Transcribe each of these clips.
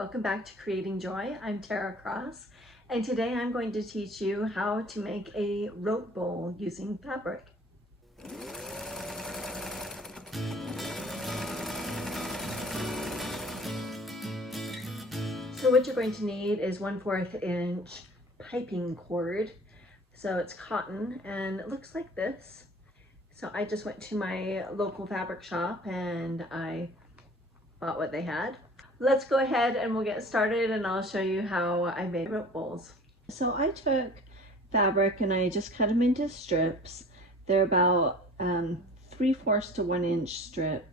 welcome back to Creating Joy. I'm Tara Cross, and today I'm going to teach you how to make a rope bowl using fabric. So what you're going to need is 1/4 inch piping cord. So it's cotton and it looks like this. So I just went to my local fabric shop and I bought what they had. Let's go ahead and we'll get started and I'll show you how I made rope bowls. So I took fabric and I just cut them into strips. They're about 3/4 to 1 inch strip.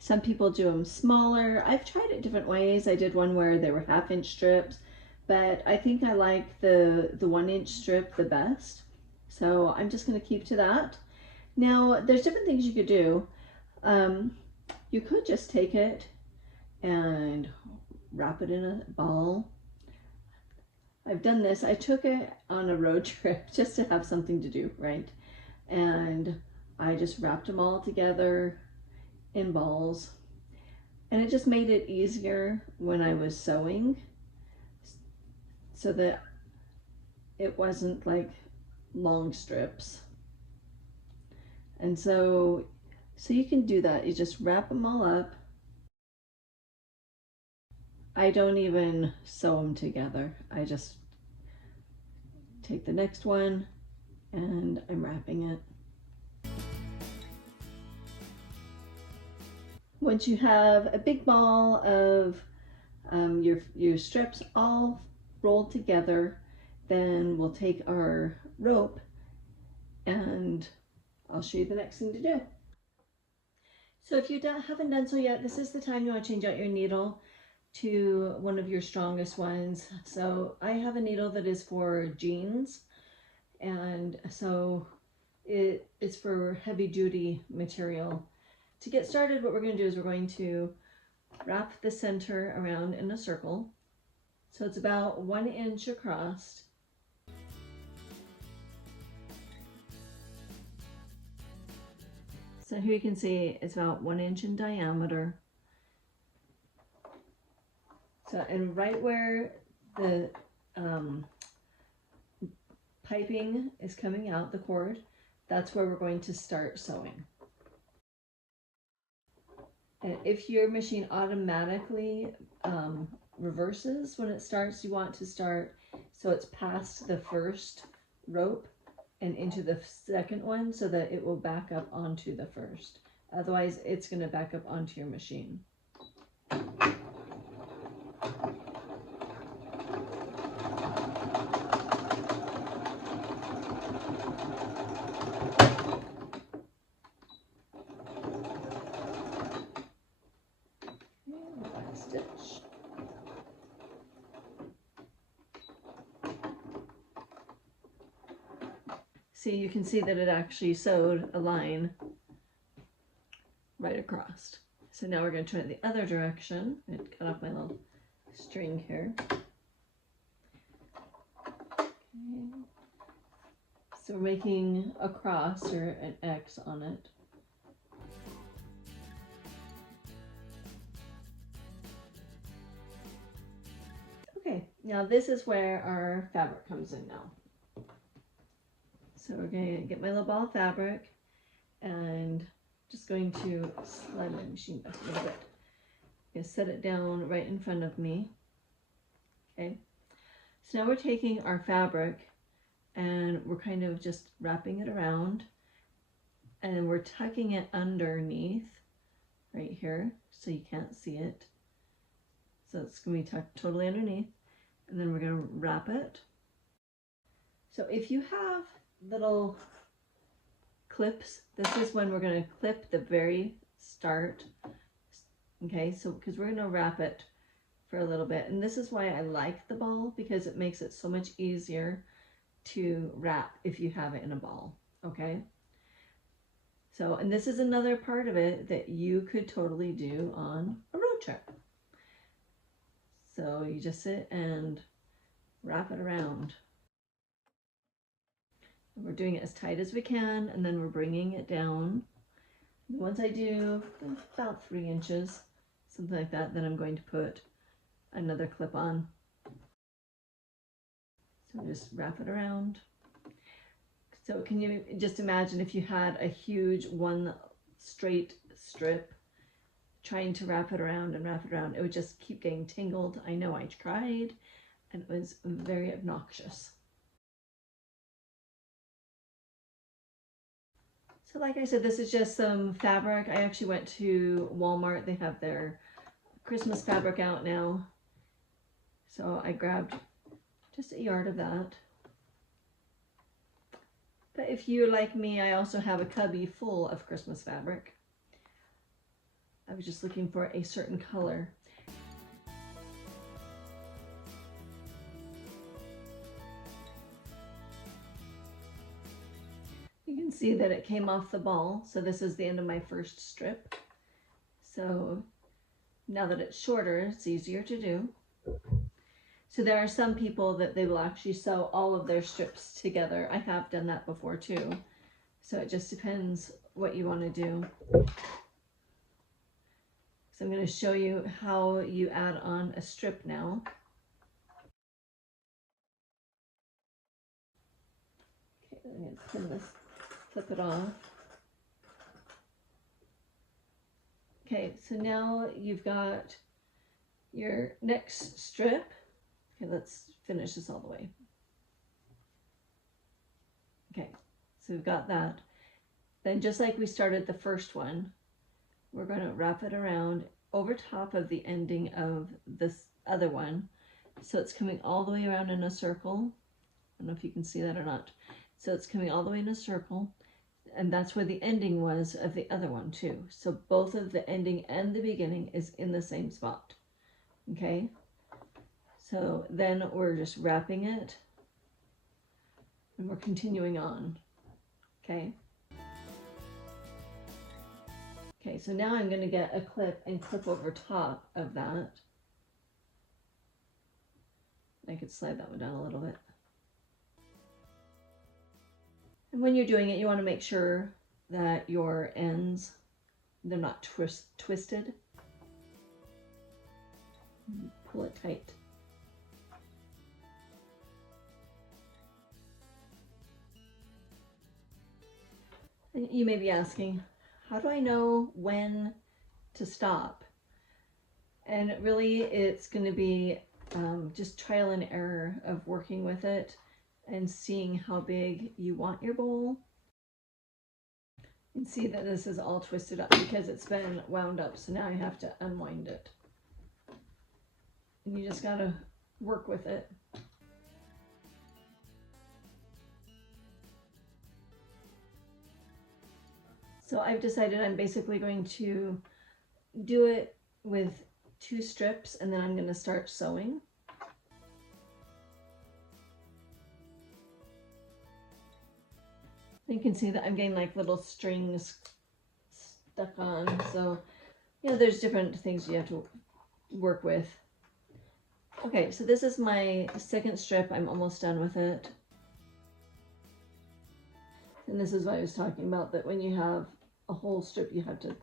Some people do them smaller. I've tried it different ways. I did one where they were 1/2 inch strips, but I think I like the 1 inch strip the best. So I'm just going to keep to that. Now there's different things you could do. You could just take it and wrap it in a ball. I've done this. I took it on a road trip just to have something to do, right? And I just wrapped them all together in balls. And it just made it easier when I was sewing so that it wasn't like long strips. And so you can do that. You just wrap them all up. I don't even sew them together. I just take the next one and I'm wrapping it. Once you have a big ball of your strips all rolled together, then we'll take our rope and I'll show you the next thing to do. So if you haven't done so yet, this is the time you want to change out your needle to one of your strongest ones. So I have a needle that is for jeans, and so it's for heavy duty material. To get started, what we're going to do is we're going to wrap the center around in a circle. So it's about 1 inch across. So here you can see it's about 1 inch in diameter. So, and right where the piping is coming out, the cord, that's where we're going to start sewing. And if your machine automatically reverses when it starts, you want to start so it's past the first rope and into the second one so that it will back up onto the first. Otherwise, it's going to back up onto your machine. Stitch. See, you can see that it actually sewed a line right across. So now we're going to turn it the other direction. I cut off my little string here. Okay. So we're making a cross or an X on it. Okay, now this is where our fabric comes in now. So we're going to get my little ball of fabric and just going to slide my machine back a little bit. I'm going to set it down right in front of me. Okay, so now we're taking our fabric and we're kind of just wrapping it around and we're tucking it underneath right here so you can't see it. So it's going to be tucked totally underneath, and then we're going to wrap it. So if you have little clips, this is when we're going to clip the very start. Okay, so because we're going to wrap it for a little bit, and this is why I like the ball, because it makes it so much easier to wrap if you have it in a ball. Okay, so, and this is another part of it that you could totally do on a road trip. So you just sit and wrap it around. And we're doing it as tight as we can, and then we're bringing it down. Once I do about 3 inches, something like that, then I'm going to put another clip on. So just wrap it around. So can you just imagine if you had a huge one straight strip trying to wrap it around and wrap it around, it would just keep getting tangled. I know I tried and it was very obnoxious. So like I said, this is just some fabric. I actually went to Walmart. They have their Christmas fabric out now. So I grabbed just a yard of that. But if you're like me, I also have a cubby full of Christmas fabric. I was just looking for a certain color. You can see that it came off the ball. So this is the end of my first strip. So now that it's shorter, it's easier to do. So there are some people that they will actually sew all of their strips together. I have done that before too. So it just depends what you want to do. So I'm going to show you how you add on a strip now. Okay, I'm going to pin this, flip it off. Okay, so now you've got your next strip. Okay, let's finish this all the way. Okay, so we've got that. Then just like we started the first one, we're going to wrap it around over top of the ending of this other one. So it's coming all the way around in a circle. I don't know if you can see that or not. So it's coming all the way in a circle. And that's where the ending was of the other one too. So both of the ending and the beginning is in the same spot. Okay. So then we're just wrapping it and we're continuing on. Okay. Okay, so now I'm going to get a clip and clip over top of that. I could slide that one down a little bit. And when you're doing it, you want to make sure that your ends, they're not twisted. Pull it tight. And you may be asking, how do I know when to stop? And really it's going to be just trial and error of working with it and seeing how big you want your bowl. You can see that this is all twisted up because it's been wound up, so now I have to unwind it. And you just got to work with it. So I've decided I'm basically going to do it with 2 strips and then I'm going to start sewing. You can see that I'm getting like little strings stuck on. So, you know, there's different things you have to work with. Okay, so this is my second strip. I'm almost done with it. And this is what I was talking about, that when you have a whole strip, you have to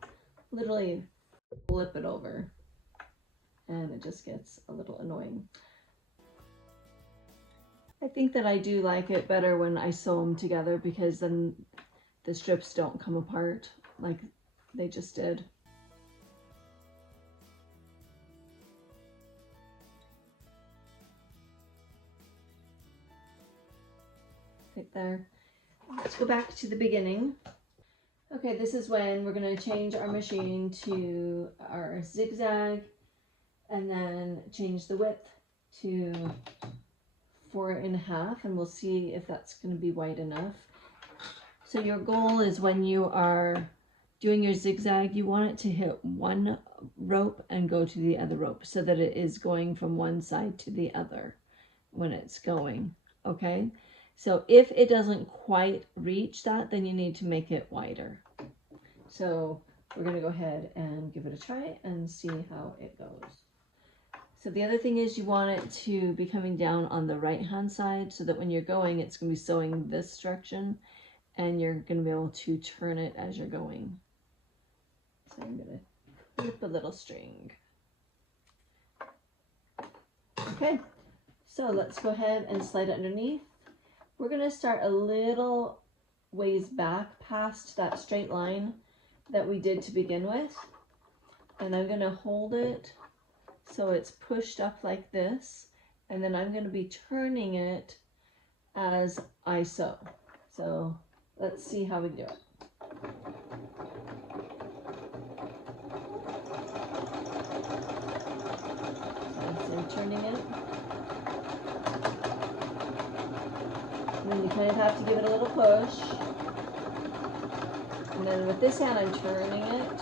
literally flip it over. And it just gets a little annoying. I think that I do like it better when I sew them together because then the strips don't come apart like they just did. Right there. Let's go back to the beginning. Okay, this is when we're going to change our machine to our zigzag and then change the width to 4.5, and we'll see if that's going to be wide enough. So your goal is when you are doing your zigzag, you want it to hit one rope and go to the other rope so that it is going from one side to the other when it's going, okay? So if it doesn't quite reach that, then you need to make it wider. So we're going to go ahead and give it a try and see how it goes. So the other thing is you want it to be coming down on the right hand side so that when you're going, it's going to be sewing this direction and you're going to be able to turn it as you're going. So I'm going to clip a little string. Okay, so let's go ahead and slide it underneath. We're going to start a little ways back past that straight line that we did to begin with. And I'm going to hold it so it's pushed up like this. And then I'm going to be turning it as I sew. So let's see how we do it. So I'm turning it. And then you kind of have to give it a little push. And then with this hand I'm turning it.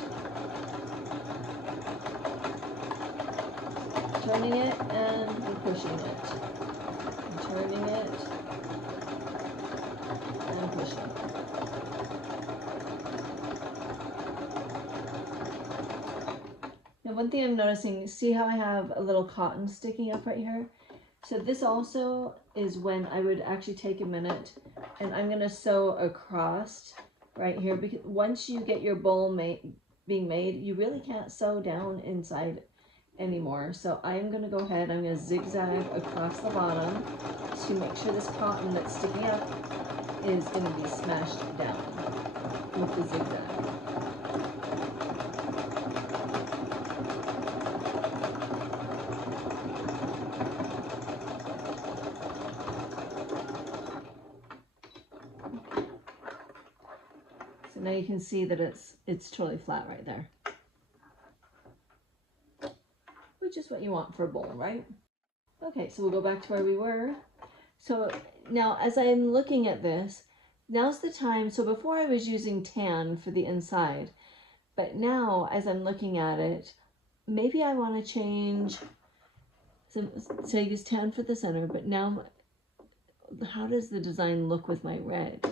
Turning it and we're pushing it. And turning it and pushing. Now one thing I'm noticing, see how I have a little cotton sticking up right here? So this also is when I would actually take a minute and I'm going to sew across right here, because once you get your bowl being made, you really can't sew down inside anymore. So I'm going to go ahead, I'm going to zigzag across the bottom to make sure this cotton that's sticking up is going to be smashed down with the zigzag. So now you can see that it's totally flat right there, which is what you want for a bowl, right? Okay, so we'll go back to where we were. So now as I'm looking at this, now's the time. So before I was using tan for the inside, but now as I'm looking at it, maybe I want to change, so I use tan for the center, but now how does the design look with my red?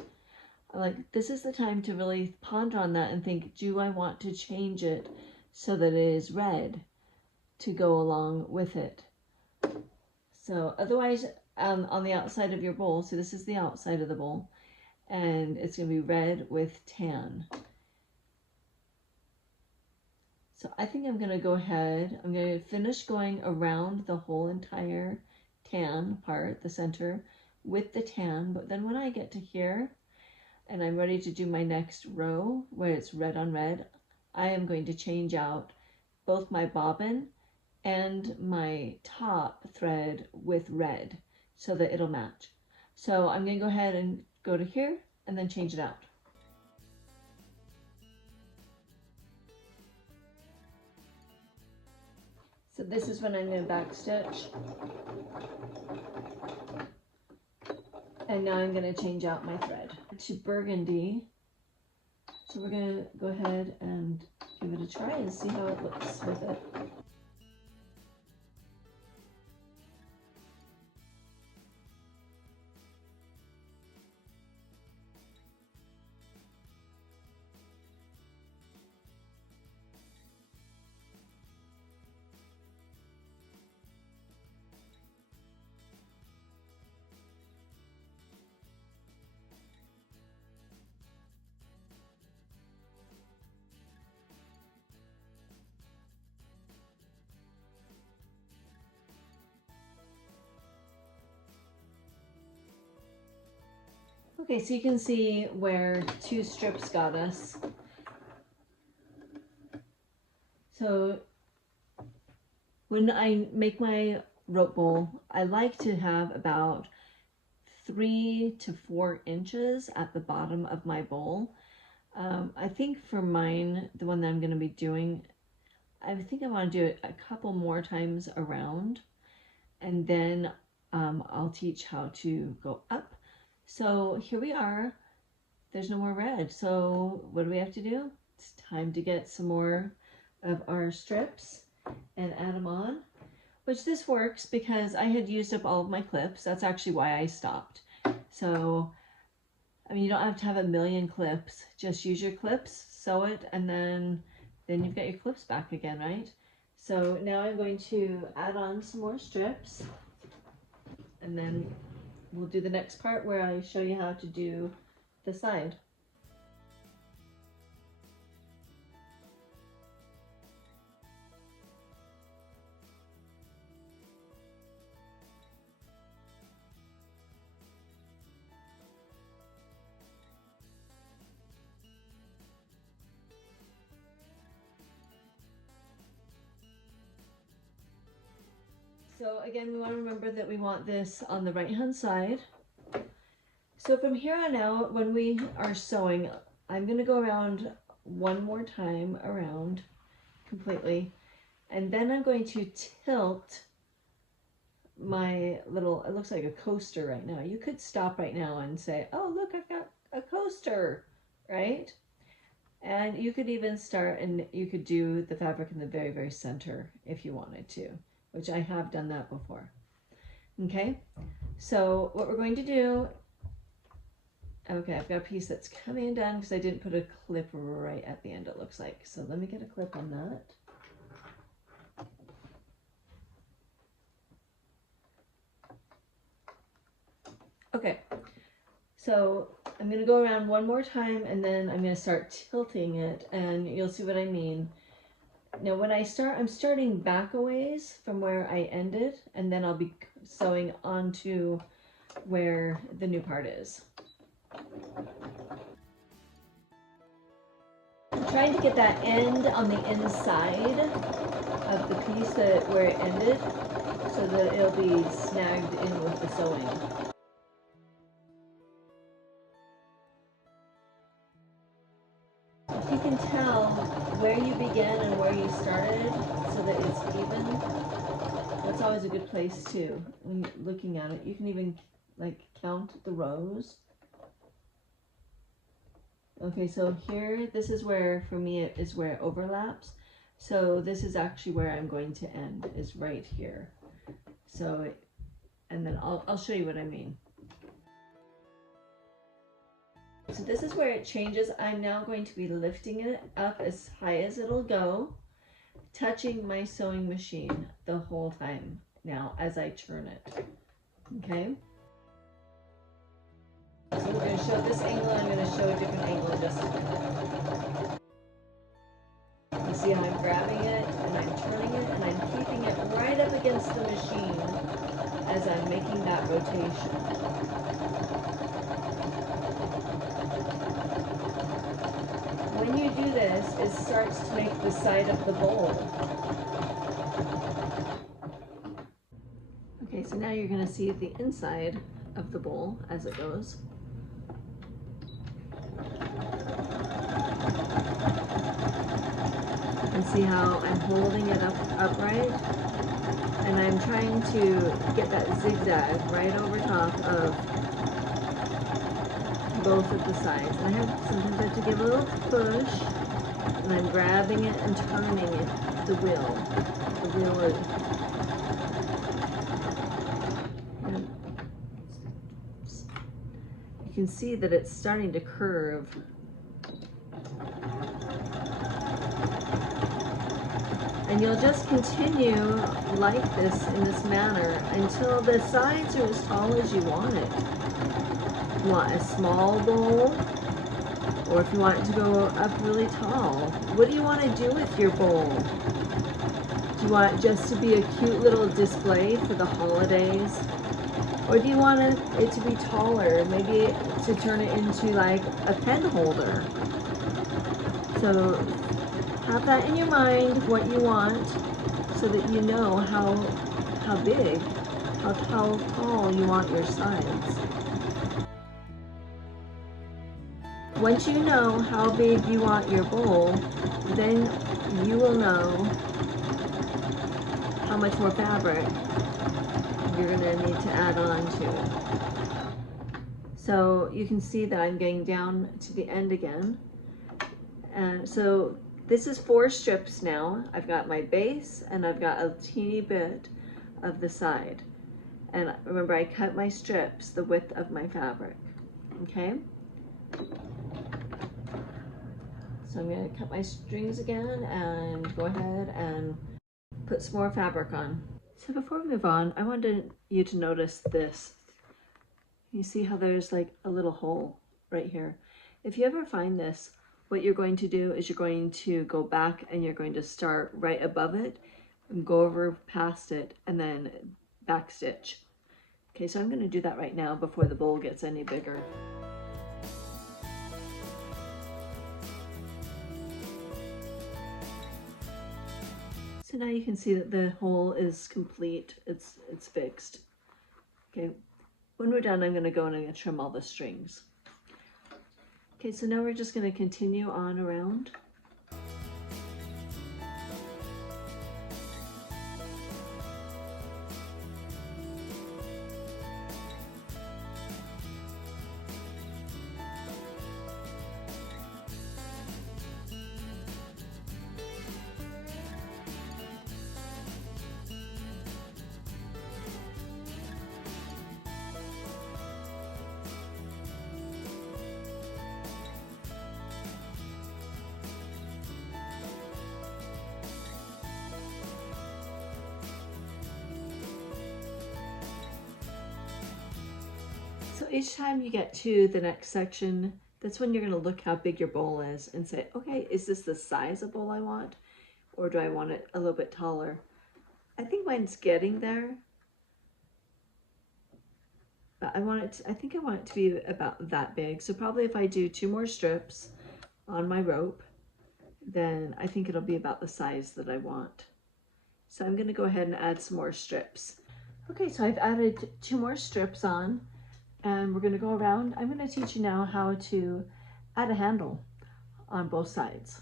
Like, this is the time to really ponder on that and think, do I want to change it so that it is red to go along with it? So otherwise, on the outside of your bowl, so this is the outside of the bowl, and it's going to be red with tan. So I think I'm going to go ahead, I'm going to finish going around the whole entire tan part, the center, with the tan, but then when I get to here, and I'm ready to do my next row where it's red on red, I am going to change out both my bobbin and my top thread with red so that it'll match. So I'm going to go ahead and go to here and then change it out. So this is when I'm going to back stitch. And now I'm going to change out my thread to burgundy. So we're going to go ahead and give it a try and see how it looks with it. Okay, so you can see where two strips got us. So when I make my rope bowl, I like to have about 3 to 4 inches at the bottom of my bowl. I think for mine, the one that I'm going to be doing, I think I want to do it a couple more times around, and then I'll teach how to go up. So here we are. There's no more red. So what do we have to do? It's time to get some more of our strips and add them on, which this works because I had used up all of my clips. That's actually why I stopped. So, I mean, you don't have to have a million clips. Just use your clips, sew it, and then you've got your clips back again, right? So now I'm going to add on some more strips, and then we'll do the next part where I show you how to do the side. So again, we want to remember that we want this on the right hand side. So from here on out, when we are sewing, I'm going to go around one more time around completely, and then I'm going to tilt my little, it looks like a coaster right now. You could stop right now and say, oh look, I've got a coaster, right? And you could even start and you could do the fabric in the very, very center if you wanted to, which I have done that before. Okay, so what we're going to do, okay, I've got a piece that's coming down because I didn't put a clip right at the end, it looks like. So let me get a clip on that. Okay, so I'm going to go around one more time and then I'm going to start tilting it and you'll see what I mean. Now when I start, I'm starting back a ways from where I ended, and then I'll be sewing onto where the new part is. I'm trying to get that end on the inside of the piece that where it ended so that it'll be snagged in with the sewing. If you can tell where you began and where you started so that it's even, that's always a good place too. When you're looking at it, you can even like count the rows. Okay, so here, this is where, for me, it is where it overlaps. So this is actually where I'm going to end, is right here. So, and then I'll show you what I mean. So this is where it changes. I'm now going to be lifting it up as high as it'll go, touching my sewing machine the whole time now as I turn it, okay? So we're going to show this angle, I'm going to show a different angle in just a minute. You see how I'm grabbing it and I'm turning it and I'm keeping it right up against the machine as I'm making that rotation. When you do this, it starts to make the side of the bowl. Okay, so now you're going to see the inside of the bowl as it goes. And see how I'm holding it upright, and I'm trying to get that zigzag right over top of both of the sides. And sometimes I have to give a little push, and I'm grabbing it and turning it, the wheel is, and you can see that it's starting to curve. And you'll just continue like this in this manner until the sides are as tall as you want it. If you want a small bowl, or if you want it to go up really tall. What do you want to do with your bowl? Do you want it just to be a cute little display for the holidays? Or do you want it to be taller, maybe to turn it into like a pen holder? So have that in your mind, what you want, so that you know how big, how tall you want your sides. Once you know how big you want your bowl, then you will know how much more fabric you're going to need to add on to it. So you can see that I'm getting down to the end again. And so this is 4 strips now. I've got my base and I've got a teeny bit of the side. And remember, I cut my strips the width of my fabric, okay? So I'm gonna cut my strings again and go ahead and put some more fabric on. So before we move on, I wanted you to notice this. You see how there's like a little hole right here. If you ever find this, what you're going to do is you're going to go back and you're going to start right above it and go over past it and then back stitch. Okay, so I'm going to do that right now before the bowl gets any bigger. So So now you can see that the hole is complete. It's fixed. Okay, when we're done, I'm going to go and I'm going to trim all the strings. Okay, so now we're just going to continue on around. So each time you get to the next section, that's when you're going to look how big your bowl is and say, okay, is this the size of bowl I want? Or do I want it a little bit taller? I think mine's getting there. But I think I want it to be about that big. So probably if I do 2 more strips on my rope, then I think it'll be about the size that I want. So I'm going to go ahead and add some more strips. Okay, so I've added 2 more strips on. And we're going to go around. I'm going to teach you now how to add a handle on both sides.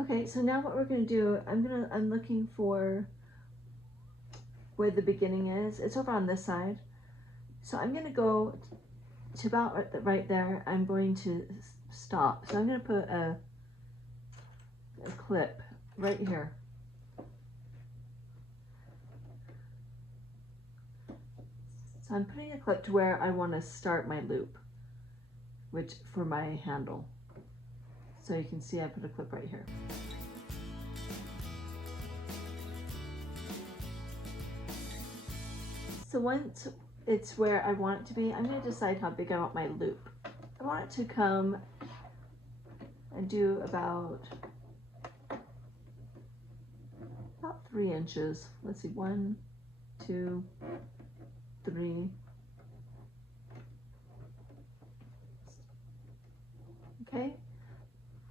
Okay, so now what we're going to do, I'm looking for where the beginning is. It's over on this side. So I'm going to go to about right there. I'm going to stop. So I'm going to put a clip right here. So I'm putting a clip to where I want to start my loop, which for my handle. So you can see I put a clip right here. So once it's where I want it to be, I'm going to decide how big I want my loop. I want it to come and do about 3 inches. Let's see, 1, 2, 3. Okay,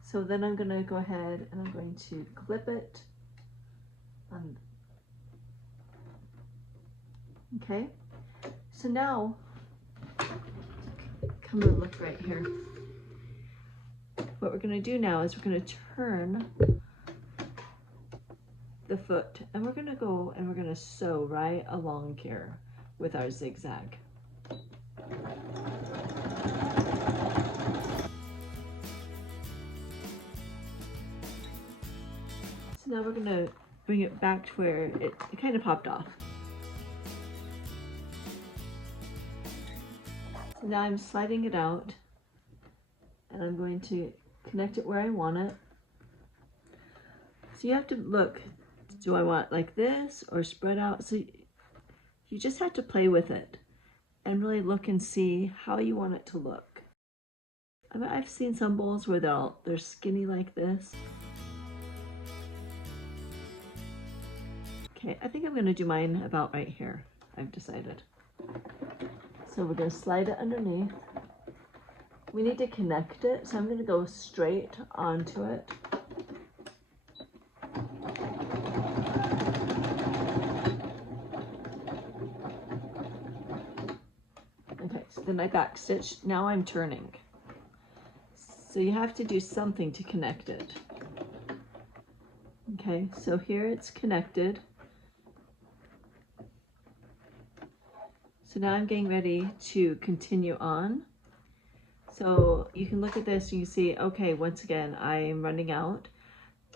so then I'm going to go ahead and I'm going to clip it on. Okay, so now come and look right here. What we're going to do now is we're going to turn the foot and we're going to go and we're going to sew right along here with our zigzag. So now we're going to bring it back to where it kind of popped off. So now I'm sliding it out and I'm going to connect it where I want it. So you have to look, do I want like this or spread out? So you just have to play with it and really look and see how you want it to look. I mean, I've seen some bowls where they're skinny like this. Okay, I think I'm going to do mine about right here, I've decided. So we're going to slide it underneath. We need to connect it, so I'm going to go straight onto it. Okay, so then I back stitch. Now I'm turning. So you have to do something to connect it. Okay, so here it's connected. So now I'm getting ready to continue on. So you can look at this and you see, okay, once again, I'm running out,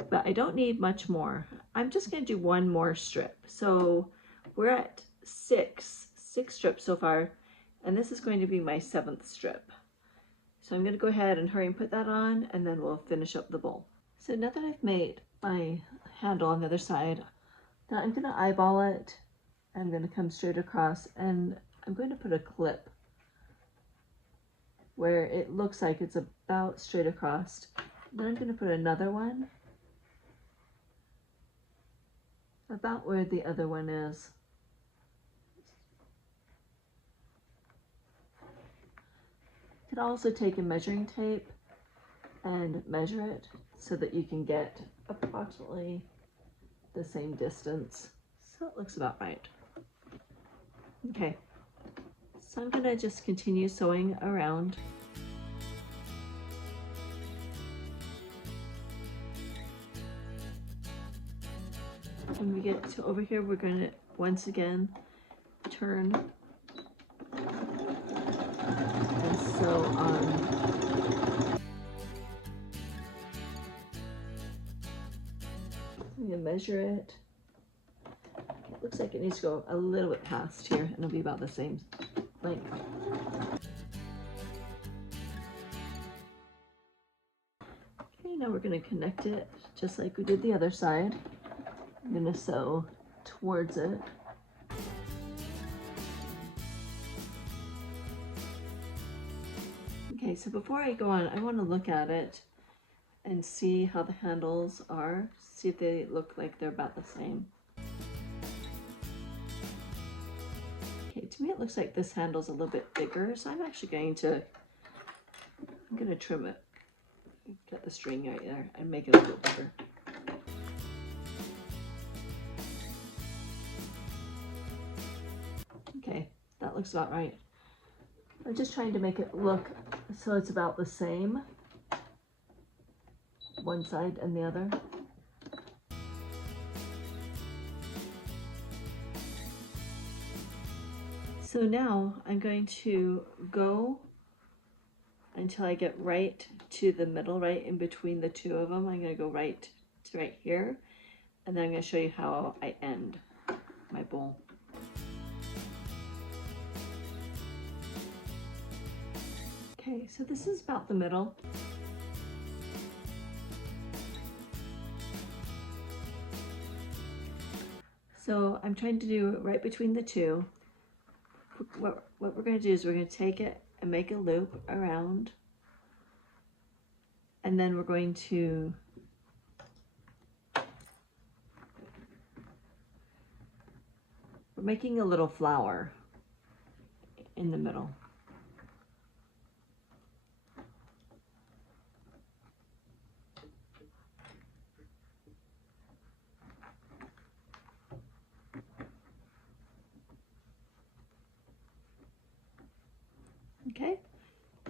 but I don't need much more. I'm just going to do 1 more strip. So we're at 6 strips so far, and this is going to be my 7th strip. So I'm going to go ahead and hurry and put that on, and then we'll finish up the bowl. So now that I've made my handle on the other side, now I'm going to eyeball it. I'm going to come straight across, and I'm going to put a clip where it looks like it's about straight across. Then I'm going to put another one about where the other one is. You could also take a measuring tape and measure it so that you can get approximately the same distance. So it looks about right. Okay, so I'm gonna just continue sewing around. When we get to over here, we're going to once again turn and sew on. I'm going to measure it. It looks like it needs to go a little bit past here, and it'll be about the same length. Okay, now we're going to connect it just like we did the other side. I'm going to sew towards it. Okay, so before I go on, I want to look at it and see how the handles are, see if they look like they're about the same. Okay, to me it looks like this handle's a little bit bigger, so I'm actually going to trim it. Get the string right there and make it a little bigger. Okay, that looks about right. I'm just trying to make it look so it's about the same, one side and the other. So now I'm going to go until I get right to the middle, right in between the two of them. I'm going to go right to right here, and then I'm going to show you how I end my bowl. Okay, so this is about the middle. So I'm trying to do it right between the two. What we're going to do is we're going to take it and make a loop around, and then we're going to we're making a little flower in the middle. Okay,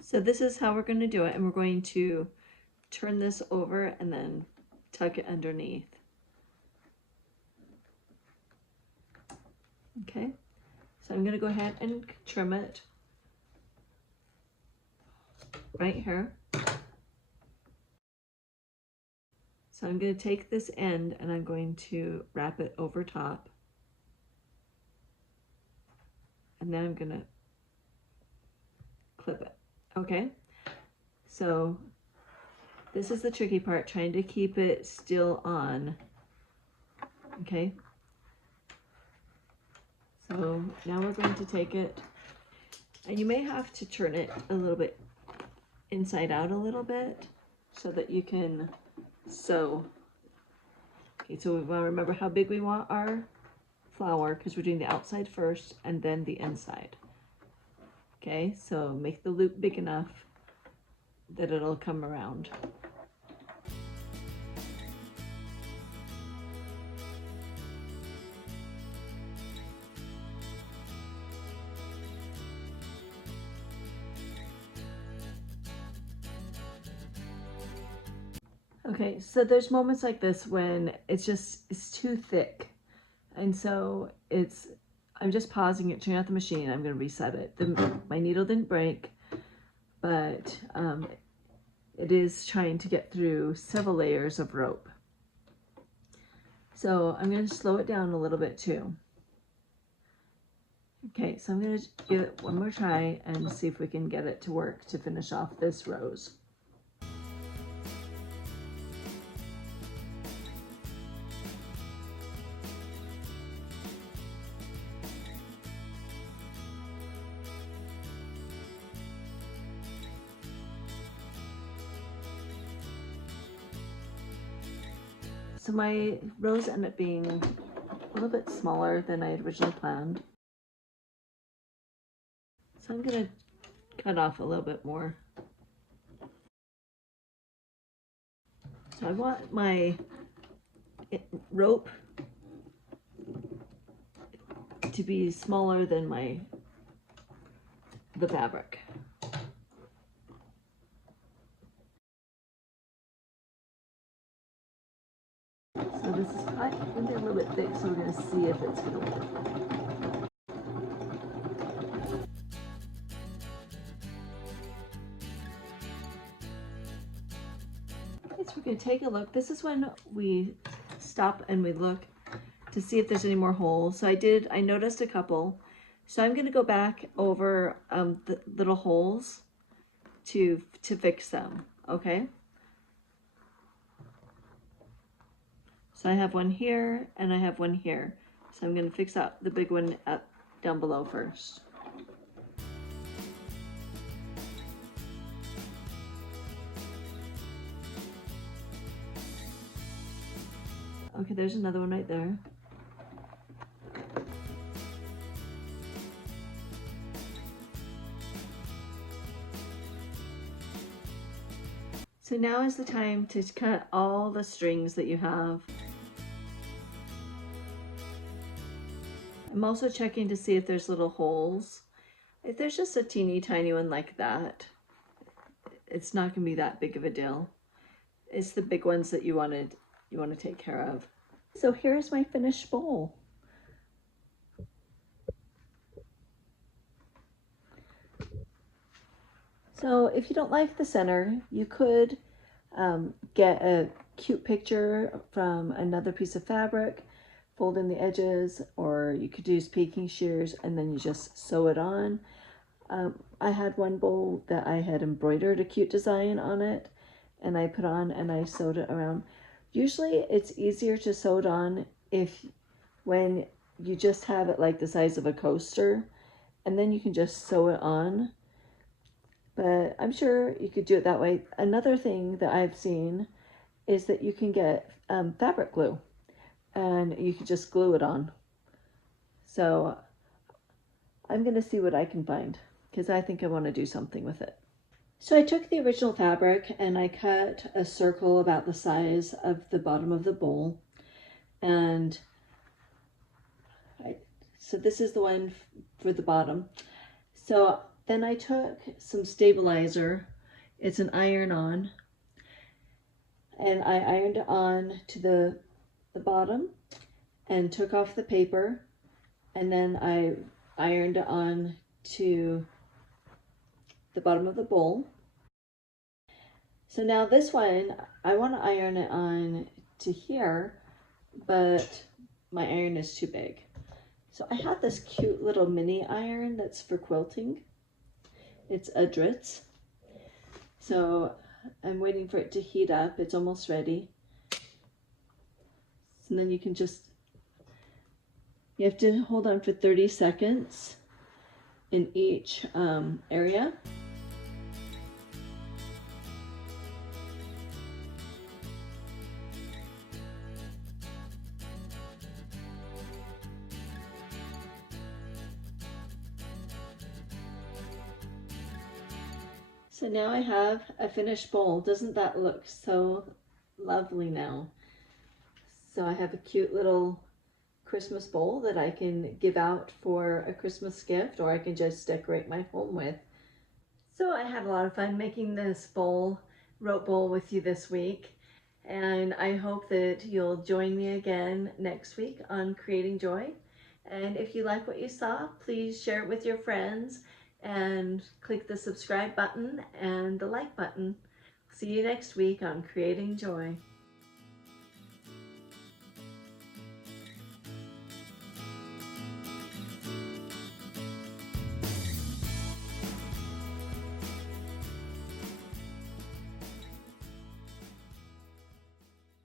so this is how we're going to do it, and we're going to turn this over and then tuck it underneath. Okay, so I'm going to go ahead and trim it right here. So I'm going to take this end and I'm going to wrap it over top, and then I'm going to clip it. Okay, so this is the tricky part, trying to keep it still on. Okay, so now we're going to take it, and you may have to turn it a little bit inside out a little bit so that you can sew. Okay, so we want to remember how big we want our flower, because we're doing the outside first and then the inside. Okay, so make the loop big enough that it'll come around. Okay, so there's moments like this when it's too thick, and so I'm just pausing it, turning off the machine. I'm going to reset it. My needle didn't break, but it is trying to get through several layers of rope. So I'm going to slow it down a little bit too. Okay, so I'm going to give it one more try and see if we can get it to work to finish off this rose. So my rose ended up being little bit smaller than I had originally planned. So I'm gonna cut off a little bit more. So I want my rope to be smaller than the fabric. So this is probably going to be a little bit thick, so we're going to see if it's going to work. Okay, so we're going to take a look. This is when we stop and we look to see if there's any more holes. So I noticed a couple. So I'm going to go back over the little holes to fix them, okay? So I have one here and I have one here. So I'm going to fix up the big one down below first. Okay, there's another one right there. So now is the time to cut all the strings that you have. I'm also checking to see if there's little holes. If there's just a teeny tiny one like that, it's not going to be that big of a deal. It's the big ones that you want to take care of. So here's my finished bowl. So if you don't like the center, you could get a cute picture from another piece of fabric, fold in the edges, or you could use peking shears and then you just sew it on. I had one bowl that I had embroidered a cute design on it, and I put on and I sewed it around. Usually it's easier to sew it on when you just have it like the size of a coaster, and then you can just sew it on. But I'm sure you could do it that way. Another thing that I've seen is that you can get fabric glue and you can just glue it on. So I'm going to see what I can find because I think I want to do something with it. So I took the original fabric and I cut a circle about the size of the bottom of the bowl. And so this is the one for the bottom. So then I took some stabilizer, it's an iron-on, and I ironed it on to the bottom and took off the paper, and then I ironed it on to the bottom of the bowl. So now this one, I want to iron it on to here, but my iron is too big. So I have this cute little mini iron that's for quilting. It's a Dritz. So I'm waiting for it to heat up. It's almost ready. And then you can you have to hold on for 30 seconds in each area. So now I have a finished bowl. Doesn't that look so lovely now? So I have a cute little Christmas bowl that I can give out for a Christmas gift, or I can just decorate my home with. So I had a lot of fun making this rope bowl with you this week. And I hope that you'll join me again next week on Creating Joy. And if you like what you saw, please share it with your friends and click the subscribe button and the like button. See you next week on Creating Joy.